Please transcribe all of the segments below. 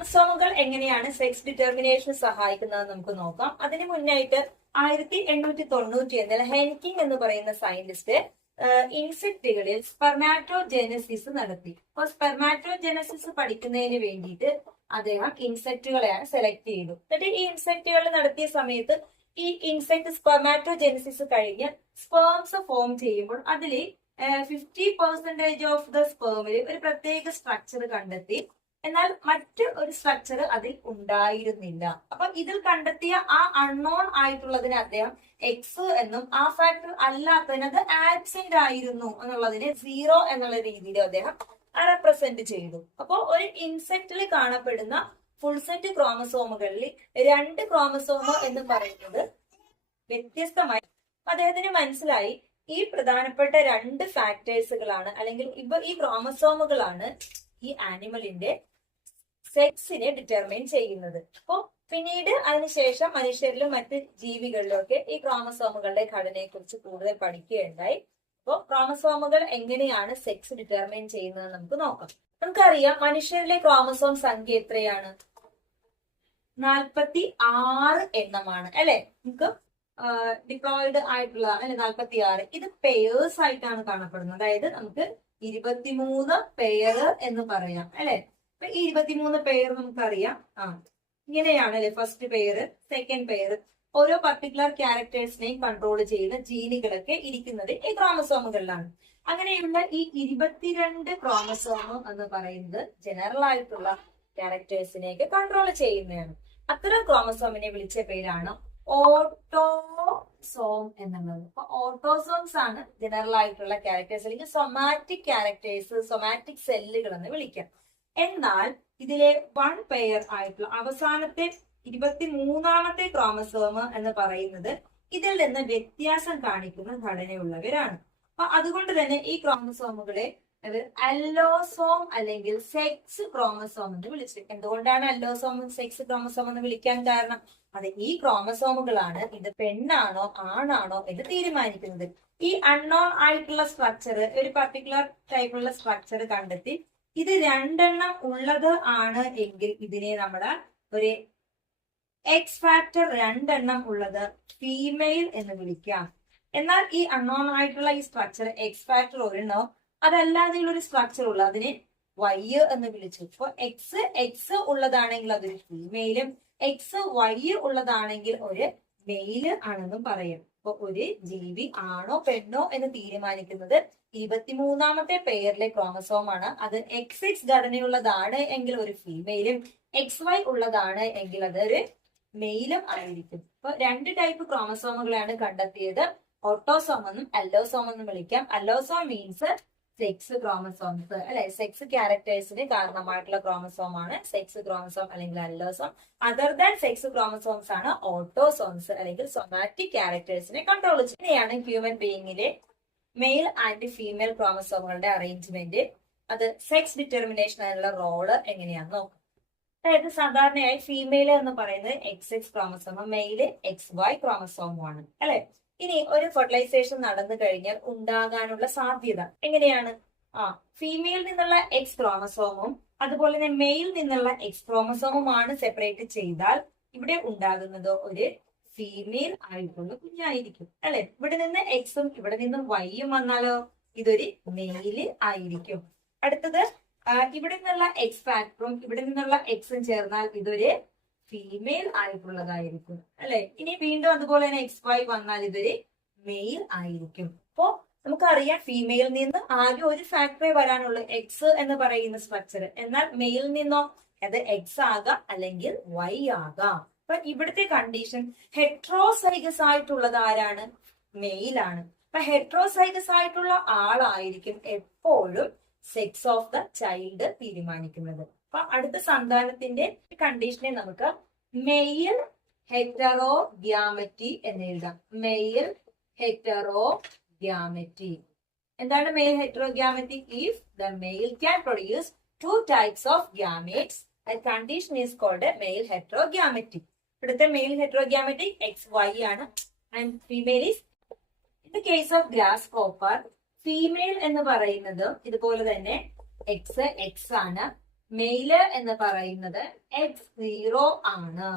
ക്രോമസോമുകൾ എങ്ങനെയാണ് സെക്സ് ഡിറ്റർമിനേഷന് സഹായിക്കുന്നത് നമുക്ക് നോക്കാം. അതിന് മുന്നായിട്ട് 1891 ഹെൻകിങ് എന്ന് പറയുന്ന സയന്റിസ്റ്റ് ഇൻസെക്റ്റുകളിൽ സ്പെർമാറ്റോജെനസിസ് നടത്തി. അപ്പൊ സ്പെർമാറ്റോജെനസിസ് പഠിക്കുന്നതിന് വേണ്ടിയിട്ട് അദ്ദേഹം ഇൻസെക്റ്റുകളെയാണ് സെലക്ട് ചെയ്തു. എന്നിട്ട് ഈ ഇൻസെക്റ്റുകൾ നടത്തിയ സമയത്ത് ഈ ഇൻസെക്ട് സ്പെർമാറ്റോജെനസിസ് കഴിഞ്ഞ് സ്പേംസ് ഫോം ചെയ്യുമ്പോൾ അതിൽ 50% ഓഫ് ദ സ്പേമിൽ ഒരു പ്രത്യേക സ്ട്രക്ചർ കണ്ടെത്തി. എന്നാൽ മറ്റ് ഒരു സ്ട്രക്ചർ അതിൽ ഉണ്ടായിരുന്നില്ല. അപ്പൊ ഇതിൽ കണ്ടെത്തിയ ആ അൺനോൺ ആയിട്ടുള്ളതിനെ അദ്ദേഹം എക്സ് എന്നും ആ ഫാക്ടർ അല്ലാത്തതിന് അത് ആബ്സെന്റ് ആയിരുന്നു എന്നുള്ളതിനെ 0 എന്നുള്ള രീതിയിൽ അദ്ദേഹം റെപ്രസെന്റ് ചെയ്തു. അപ്പോ ഒരു ഇൻസെക്റ്റിൽ കാണപ്പെടുന്ന ഫുൾ സെറ്റ് ക്രോമസോമുകളിൽ 2 ക്രോമസോമ എന്ന് പറയുന്നത് വ്യത്യസ്തമായി അദ്ദേഹത്തിന് മനസ്സിലായി. ഈ പ്രധാനപ്പെട്ട 2 ഫാക്ടേഴ്സുകളാണ് അല്ലെങ്കിൽ ഈ ക്രോമസോമുകളാണ് ഈ ആനിമലിന്റെ സെക്സിനെ ഡിറ്റർമൈൻ ചെയ്യുന്നത്. അപ്പോ പിന്നീട് അതിനുശേഷം മനുഷ്യരിലും മറ്റ് ജീവികളിലും ഒക്കെ ഈ ക്രോമസോമുകളുടെ ഘടനയെ കുറിച്ച് കൂടുതൽ പഠിക്കുകയുണ്ടായി. അപ്പോൾ ക്രോമസോമുകൾ എങ്ങനെയാണ് സെക്സ് ഡിറ്റർമൈൻ ചെയ്യുന്നത് നമുക്ക് നോക്കാം. നമുക്കറിയാം മനുഷ്യരിലെ ക്രോമസോം സംഖ്യ എത്രയാണ്? 46 എണ്ണമാണ് അല്ലെ. നമുക്ക് ഡിപ്ലോയിഡ് ആയിട്ടുള്ളതാണ് അല്ലെ 46. ഇത് പെയേഴ്സ് ആയിട്ടാണ് കാണപ്പെടുന്നത്. അതായത് നമുക്ക് 23 പെയർ എന്ന് പറയാം അല്ലെ. അപ്പൊ ഈ 23 പെയർ നമുക്കറിയാം ഇങ്ങനെയാണ് അല്ലെ. ഫസ്റ്റ് പെയർ, സെക്കൻഡ് പെയർ, ഓരോ പർട്ടിക്കുലർ ക്യാരക്ടേഴ്സിനെയും കൺട്രോൾ ചെയ്യുന്ന ജീനുകളൊക്കെ ഇരിക്കുന്നത് ഈ ക്രോമസോമുകളിലാണ്. അങ്ങനെയുള്ള ഈ 22 ക്രോമസോം എന്ന് പറയുന്നത് ജനറൽ ആയിട്ടുള്ള ക്യാരക്ടേഴ്സിനെയൊക്കെ കൺട്രോൾ ചെയ്യുന്നതാണ്. അത്തരം ക്രോമസോമിനെ വിളിച്ച പേരാണ് ഓട്ടോസോം എന്നുള്ളത്. അപ്പൊ ഓട്ടോസോംസ് ആണ് ജനറൽ ആയിട്ടുള്ള ക്യാരക്ടേഴ്സ് അല്ലെങ്കിൽ സൊമാറ്റിക് ക്യാരക്ടേഴ്സ്, സൊമാറ്റിക് സെല്ലുകൾ എന്ന് വിളിക്കാം. എന്നാൽ ഇതിലെ 1 പെയർ ആയിട്ടുള്ള അവസാനത്തെ 23ാമത്തെ ക്രോമസോം എന്ന് പറയുന്നത് ഇതിൽ നിന്ന് വ്യത്യാസം കാണിക്കുന്ന ഘടനയുള്ളവരാണ്. അപ്പൊ അതുകൊണ്ട് തന്നെ ഈ ക്രോമസോമുകളെ അല്ലോസോം അല്ലെങ്കിൽ സെക്സ് ക്രോമസോം എന്ന് വിളിച്ചത്. എന്തുകൊണ്ടാണ് അല്ലോസോം സെക്സ് ക്രോമസോം എന്ന് വിളിക്കാൻ കാരണം? അത് ഈ ക്രോമസോമുകളാണ് ഇത് പെണ്ണാണോ ആണാണോ എന്ന് തീരുമാനിക്കുന്നത്. ഈ അൺനോൺ ആയിട്ടുള്ള സ്ട്രക്ചർ, ഒരു പർട്ടിക്കുലർ ടൈപ്പുള്ള സ്ട്രക്ചർ കണ്ടെത്തി ഇത് 2 എണ്ണം ഉള്ളത് ആണ് എങ്കിൽ ഇതിനെ നമ്മുടെ ഒരു എക്സ് ഫാക്ടർ 2 എണ്ണം ഉള്ളത് ഫീമെയിൽ എന്ന് വിളിക്കാം. എന്നാൽ ഈ അൺനോൺ ആയിട്ടുള്ള ഈ സ്ട്രക്ചർ എക്സ് ഫാക്ടർ 1 അതല്ലാതെയുള്ള ഒരു സ്ട്രക്ചർ ഉള്ള അതിനെ വൈ എന്ന് വിളിച്ചു. അപ്പൊ എക്സ് ഉള്ളതാണെങ്കിൽ അതൊരു ഫീമെയിലും എക്സ് വൈ ഉള്ളതാണെങ്കിൽ ഒരു മെയില് ആണെന്നും പറയും. അപ്പൊ ഒരു ജീവി ആണോ പെണ്ണോ എന്ന് തീരുമാനിക്കുന്നത് 23ാമത്തെ പെയറിലെ ക്രോമസോം ആണ്. അത് XX ഘടനയുള്ളതാണ് എങ്കിൽ ഒരു ഫീമെയിലും XY ഉള്ളതാണ് എങ്കിൽ അതൊരു മെയിലും ആയിരിക്കും. അപ്പൊ 2 ടൈപ്പ് ക്രോമസോമുകളാണ് കണ്ടെത്തിയത്. ഓട്ടോസോം എന്നും അല്ലോസോം എന്നും വിളിക്കാം. അല്ലോസോം മീൻസ് സെക്സ് ക്രോമസോംസ് അല്ലെ. സെക്സ് ക്യാരക്ടേഴ്സിന് കാരണമായിട്ടുള്ള ക്രോമസോം ആണ് സെക്സ് ക്രോമസോം അല്ലെങ്കിൽ allosome. Other than sex chromosomes ആണ് ഓട്ടോസോംസ് അല്ലെങ്കിൽ സൊമാറ്റിക് ക്യാരക്ടേഴ്സിനെ കൺട്രോൾ ചെയ്യുന്നതാണ്. ഹ്യൂമൻ ബീയിങ്ങിലെ മെയിൽ ആൻഡ് ഫീമെയിൽ ക്രോമസോമുകളുടെ അറേഞ്ച്മെന്റ്, അത് സെക്സ് ഡിറ്റർമിനേഷൻ ആയിട്ടുള്ള റോള് എങ്ങനെയാന്ന് നോക്കാം. അതായത് സാധാരണയായി ഫീമെയിൽ എന്ന് പറയുന്നത് XX ക്രോമസോമും മെയില് XY ക്രോമസോമുമാണ് അല്ലെ. ഇനി ഒരു ഫെർട്ടിലൈസേഷൻ നടന്നു കഴിഞ്ഞാൽ ഉണ്ടാകാനുള്ള സാധ്യത എങ്ങനെയാണ്? ഫീമെയിൽ നിന്നുള്ള X ക്രോമസോമും അതുപോലെ തന്നെ മെയിൽ നിന്നുള്ള X ക്രോമസോമുമാണ് സെപ്പറേറ്റ് ചെയ്താൽ ഇവിടെ ഉണ്ടാകുന്നത് ഒരു ഫീമെയിൽ ആയിട്ടുള്ള കുഞ്ഞായിരിക്കും അല്ലെ. ഇവിടെ നിന്ന് എക്സും ഇവിടെ നിന്നും വൈയും വന്നാലോ ഇതൊരു മെയില് ആയിരിക്കും. അടുത്തത് ഇവിടെ നിന്നുള്ള എക്സ് ഫാക്ടറും ഇവിടെ നിന്നുള്ള എക്സും ചേർന്നാൽ ഇതൊരു ഫീമെയിൽ ആയിട്ടുള്ളതായിരിക്കും അല്ലെ. ഇനി വീണ്ടും അതുപോലെ തന്നെ XY വന്നാൽ ഇതൊരു മെയിൽ ആയിരിക്കും. അപ്പോ നമുക്കറിയാം ഫീമെയിൽ നിന്ന് ആകെ ഒരു ഫാക്ടറേ വരാനുള്ളൂ എക്സ് എന്ന് പറയുന്ന സ്ട്രക്ചർ. എന്നാൽ മെയിൽ നിന്നോ അത് എക്സ് ആകാം അല്ലെങ്കിൽ വൈ ആകാം. അപ്പൊ ഇവിടുത്തെ കണ്ടീഷൻ ഹെട്രോസൈഗസ് ആയിട്ടുള്ളത് ആരാണ്? മെയിലാണ്. അപ്പൊ ഹെട്രോസൈഗസ് ആയിട്ടുള്ള ആളായിരിക്കും എപ്പോഴും സെക്സ് ഓഫ് ദ ചൈൽഡ് തീരുമാനിക്കുന്നത്. അപ്പൊ അടുത്ത സന്താനത്തിന്റെ കണ്ടീഷനെ നമുക്ക് മെയിൽ ഹെറ്ററോഗ്യാമറ്റി എന്ന് എഴുതാം. Male heterogamety. എന്താണ് male heterogamety? If the male can produce 2 types of gametes, a condition is called a male heterogametic. ഇവിടുത്തെ മെയിൽ ഹെറ്ററോഗ്യാമറ്റി XY ആണ് and female is. In the case of grass copper female എന്ന് പറയുന്നത് ഇതുപോലെ തന്നെ X ആണ്, mail എന്ന് പറയുന്നത് X0 ആണ്.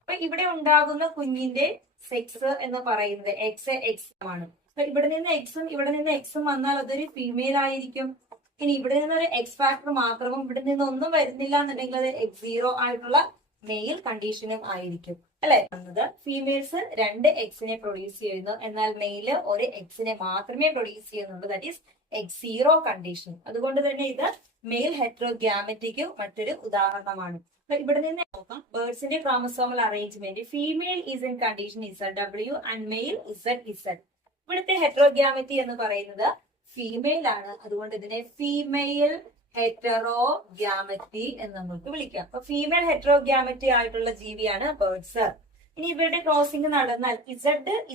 അപ്പൊ ഇവിടെ ഉണ്ടാകുന്ന കുഞ്ഞിന്റെ സെക്സ് എന്ന് പറയുന്നത് X ആണ്. അപ്പൊ ഇവിടെ നിന്ന് എക്സും ഇവിടെ നിന്ന് എക്സും വന്നാൽ അതൊരു ഫീമെയിൽ ആയിരിക്കും. ഇനി ഇവിടെ നിന്ന് ഒരു എക്സ് ഫാക്ടർ മാത്രവും ഇവിടെ നിന്ന് ഒന്നും വരുന്നില്ല എന്നുണ്ടെങ്കിൽ അത് X0 ആയിട്ടുള്ള മെയിൽ കണ്ടീഷനും ആയിരിക്കും അല്ലെ. ഫീമെയിൽസ് 2 എക്സിനെ പ്രൊഡ്യൂസ് ചെയ്യുന്നു, എന്നാൽ മെയില് ഒരു എക്സിനെ മാത്രമേ പ്രൊഡ്യൂസ് ചെയ്യുന്നുള്ളൂ. That is X0 condition. അതുകൊണ്ട് തന്നെ ഇത് മെയിൽ ഹെറ്ററോഗ്യാമറ്റിക്ക് മറ്റൊരു ഉദാഹരണമാണ്. ഇവിടെ നിന്ന് നോക്കാം, ബേർഡ്സിന്റെ chromosomal arrangement female is in condition ZW and male ZZ. ഇവിടുത്തെ ഹെറ്ററോഗ്യാമറ്റി എന്ന് പറയുന്നത് ഫീമെയിൽ ആണ്. അതുകൊണ്ട് ഇതിനെ ഫീമെയിൽ ഹെറ്ററോഗ്യാമറ്റി എന്ന് നമുക്ക് വിളിക്കാം. അപ്പൊ ഫീമെയിൽ ഹെറ്ററോഗ്യാമറ്റി ആയിട്ടുള്ള ജീവിയാണ് ബേർഡ്സ്. ഇനി ഇവരുടെ ക്രോസിംഗ് നടന്നാൽ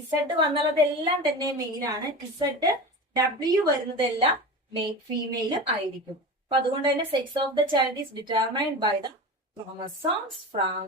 ഇസഡ് വന്നാൽ അതെല്ലാം തന്നെ മെയിൽ ആണ്. ZW വരുന്നതെല്ലാം ഫീമെയിൽ ആയിരിക്കും. അപ്പൊ അതുകൊണ്ട് തന്നെ sex of the child is determined by the chromosomes from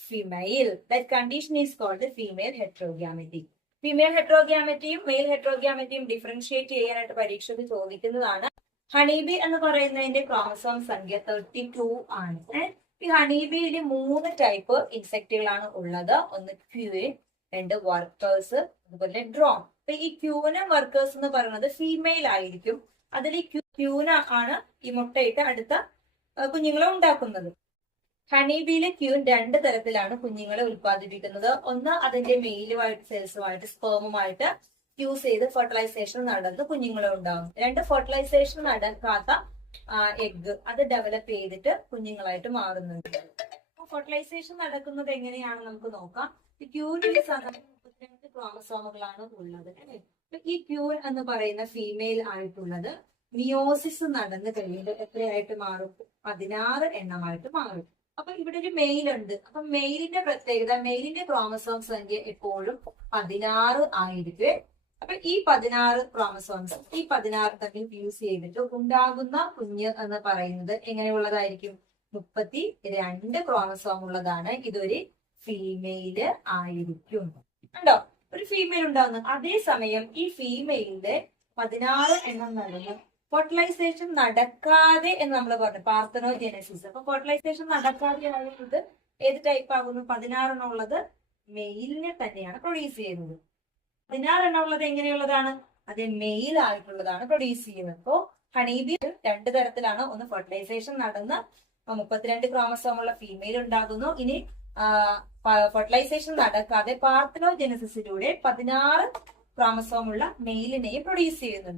female. That condition is called the female heterogamy. Female ഹെറ്ററോഗ്യാമറ്റിയും മെയിൽ ഹെറ്ററോഗ്യാമറ്റിയും ഡിഫറൻഷിയേറ്റ് ചെയ്യാനായിട്ട് പരീക്ഷയ്ക്ക് ചോദിക്കുന്നതാണ്. ഹണീബി എന്ന് പറയുന്നതിന്റെ ക്രോമസോം സംഖ്യ 32 ആണ്. ഈ ഹണീബിയിൽ 3 ടൈപ്പ് ഇൻസെക്റ്റുകളാണ് ഉള്ളത്. ഒന്ന് ക്യൂൻ, 2 വർക്കേഴ്സ്, അതുപോലെ ഡ്രോൺ. അപ്പൊ ഈ ക്യൂനും വർക്കേഴ്സ് എന്ന് പറയുന്നത് ഫീമെയിൽ ആയിരിക്കും. അതിൽ ഈ ക്യൂന ആണ് ഈ മുട്ടയിട്ട് അടുത്ത കുഞ്ഞുങ്ങളെ ഉണ്ടാക്കുന്നത്. ഹണിബിയിലെ ക്യൂൻ 2 തരത്തിലാണ് കുഞ്ഞുങ്ങളെ ഉത്പാദിപ്പിക്കുന്നത്. ഒന്ന് അതിന്റെ മെയിലുമായിട്ട് സെൽസുമായിട്ട് സ്പേമുമായിട്ട് യൂസ് ചെയ്ത് ഫെർട്ടിലൈസേഷൻ നടന്ന് കുഞ്ഞുങ്ങളെ ഉണ്ടാകും. 2 ഫെർട്ടിലൈസേഷൻ നടക്കാത്ത എഗ് അത് ഡെവലപ്പ് ചെയ്തിട്ട് കുഞ്ഞുങ്ങളായിട്ട് മാറുന്നുണ്ട്. ഫെർട്ടിലൈസേഷൻ നടക്കുന്നത് എങ്ങനെയാണ് നമുക്ക് നോക്കാം. ക്യൂനിൽ സാധാരണ 32 ക്രോമസോമുകളാണ് ഉള്ളത്. ഈ ക്യൂൻ എന്ന് പറയുന്ന ഫീമെയിൽ ആയിട്ടുള്ളത് മിയോസിസ് നടന്ന് കഴിയുമ്പോൾ എത്രയായിട്ട് മാറും? 16 എണ്ണമായിട്ട് മാറും. അപ്പൊ ഇവിടെ ഒരു മെയിൽ ഉണ്ട്. അപ്പൊ മെയിലിന്റെ പ്രത്യേകത, മെയിലിന്റെ ക്രോമസോം സംഖ്യ എപ്പോഴും 16 ആയിരിക്കും. അപ്പൊ ഈ 16 ക്രോമസോംസ് ഈ 16 തമ്മിൽ യൂസ് ചെയ്തിട്ട് ഉണ്ടാകുന്ന കുഞ്ഞ് എന്ന് പറയുന്നത് എങ്ങനെയുള്ളതായിരിക്കും? 32 ക്രോമസോം ഉള്ളതാണ്. ഇതൊരു ഫീമെയില് ആയിരിക്കും. ഉണ്ടോ? ഒരു ഫീമെയിൽ ഉണ്ടാകുന്നു. അതേസമയം ഈ ഫീമെയിലിന്റെ 16 എണ്ണം നടന്നു ഫെർട്ടിലൈസേഷൻ നടക്കാതെ എന്ന് നമ്മൾ പറഞ്ഞു, പാർത്തനോജെനസിസ്. അപ്പൊ ഫെർട്ടിലൈസേഷൻ നടക്കാതെ ആകുന്നത് ഏത് ടൈപ്പ് ആകുന്നു? 16 എണ്ണം ഉള്ളത് മെയിലിനെ തന്നെയാണ് പ്രൊഡ്യൂസ് ചെയ്യുന്നത്. 16 എണ്ണം ഉള്ളത് എങ്ങനെയുള്ളതാണ്? അത് മെയിൽ ആയിട്ടുള്ളതാണ് പ്രൊഡ്യൂസ് ചെയ്യുന്നത്. അപ്പോ ഹണീബി 2 തരത്തിലാണ്. ഒന്ന് ഫെർട്ടിലൈസേഷൻ നടന്ന് 32 ക്രോമസോം ഉള്ള ഫീമെയിൽ ഉണ്ടാകുന്നു. ഇനി ഫെർട്ടിലൈസേഷൻ നടക്കാതെ പാർത്തനോജെനസിസിലൂടെ 16 ക്രോമസോം ഉള്ള മെയിലിനെയും പ്രൊഡ്യൂസ് ചെയ്യുന്നുണ്ട്.